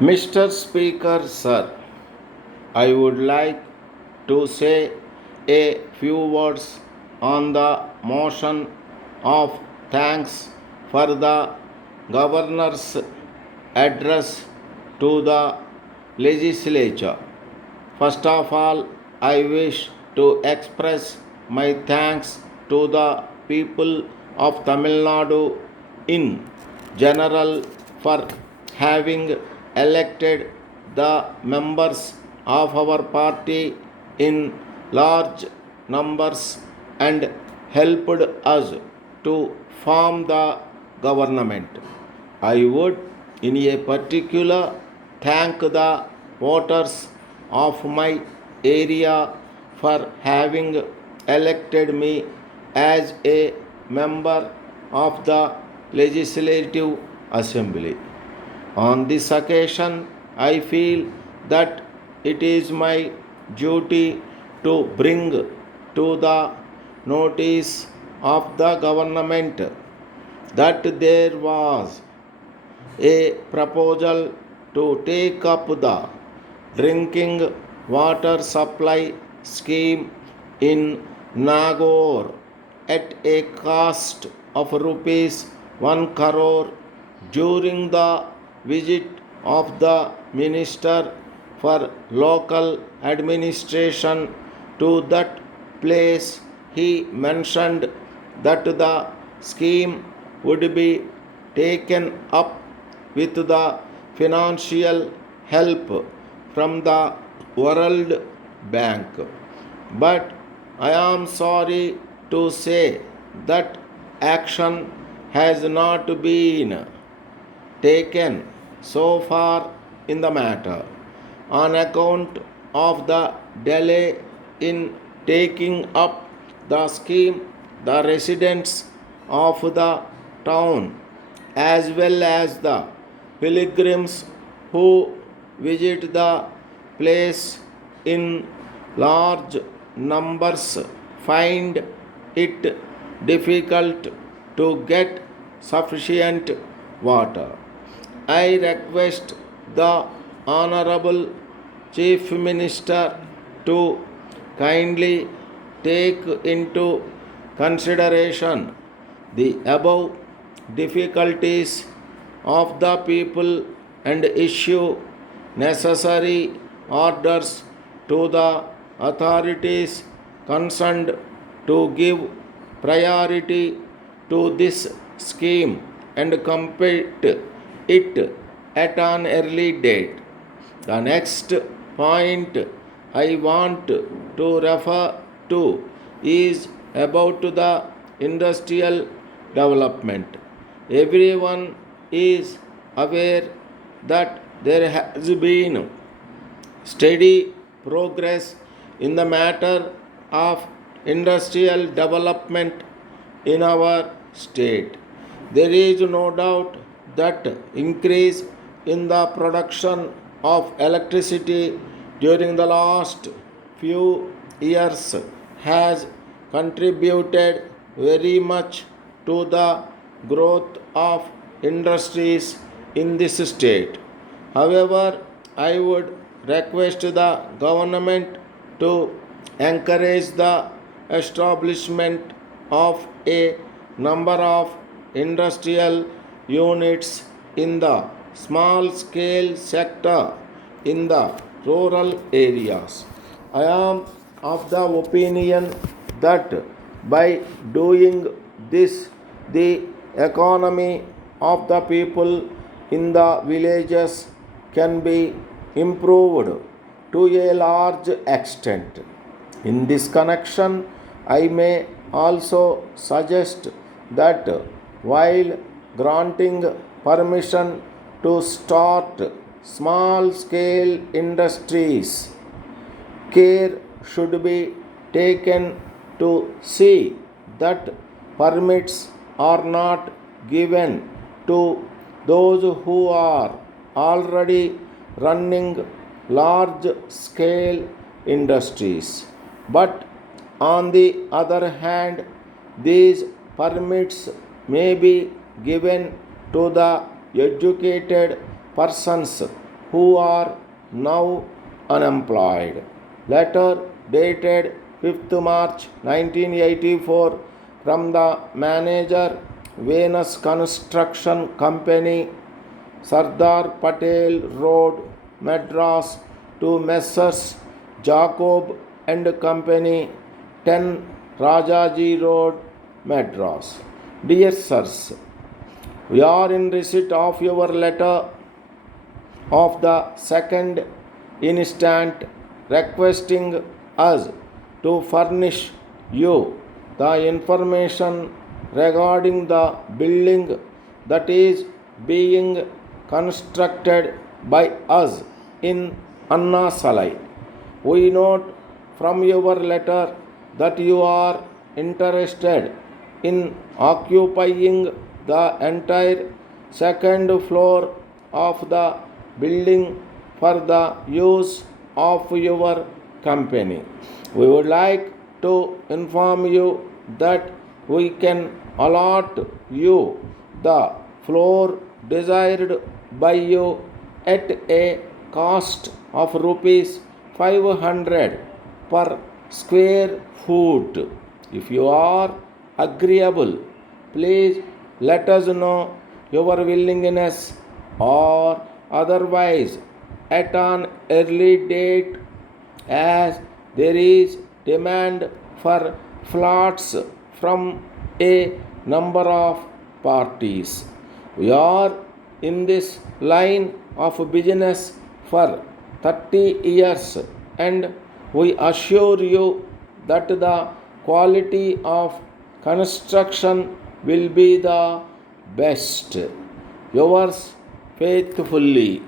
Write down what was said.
Mr. Speaker, sir, I would like to say a few words on the motion of thanks for the Governor's address to the legislature. First of all, I wish to express my thanks to the people of Tamil Nadu in general for having elected the members of our party in large numbers and helped us to form the government. I would in a particular thank the voters of my area for having elected me as a member of the Legislative Assembly. On this occasion, I feel that it is my duty to bring to the notice of the government that there was a proposal to take up the drinking water supply scheme in Nagaur at a cost of rupees 1 crore during the visit of the Minister for Local Administration to that place. He mentioned that the scheme would be taken up with the financial help from the World Bank. But I am sorry to say that action has not been taken so far in the matter. On account of the delay in taking up the scheme, the residents of the town as well as the pilgrims who visit the place in large numbers find it difficult to get sufficient water. I request the Honorable Chief Minister to kindly take into consideration the above difficulties of the people and issue necessary orders to the authorities concerned to give priority to this scheme and complete it at an early date. The next point I want to refer to is about the industrial development. Everyone is aware that there has been steady progress in the matter of industrial development in our state. There is no doubt that increase in the production of electricity during the last few years has contributed very much to the growth of industries in this state. However, I would request the government to encourage the establishment of a number of industrial units in the small scale sector in the rural areas. I am of the opinion that by doing this, the economy of the people in the villages can be improved to a large extent. In this connection, I may also suggest that while granting permission to start small scale industries, care should be taken to see that permits are not given to those who are already running large scale industries. But on the other hand, these permits may be given to the educated persons who are now unemployed. Letter dated 5th March 1984 from the manager, Venus Construction Company, Sardar Patel Road, Madras, to Messrs. Jacob and Company, 10 Rajaji Road, Madras. Dear sirs, we are in receipt of your letter of the second instant requesting us to furnish you the information regarding the building that is being constructed by us in Anna Salai. We note from your letter that you are interested in occupying the entire second floor of the building for the use of your company. We would like to inform you that we can allot you the floor desired by you at a cost of rupees 500 per square foot. If you are agreeable, please let us know your willingness, or otherwise at an early date, as there is demand for flats from a number of parties. We are in this line of business for 30 years, and we assure you that the quality of construction will be the best. Yours faithfully,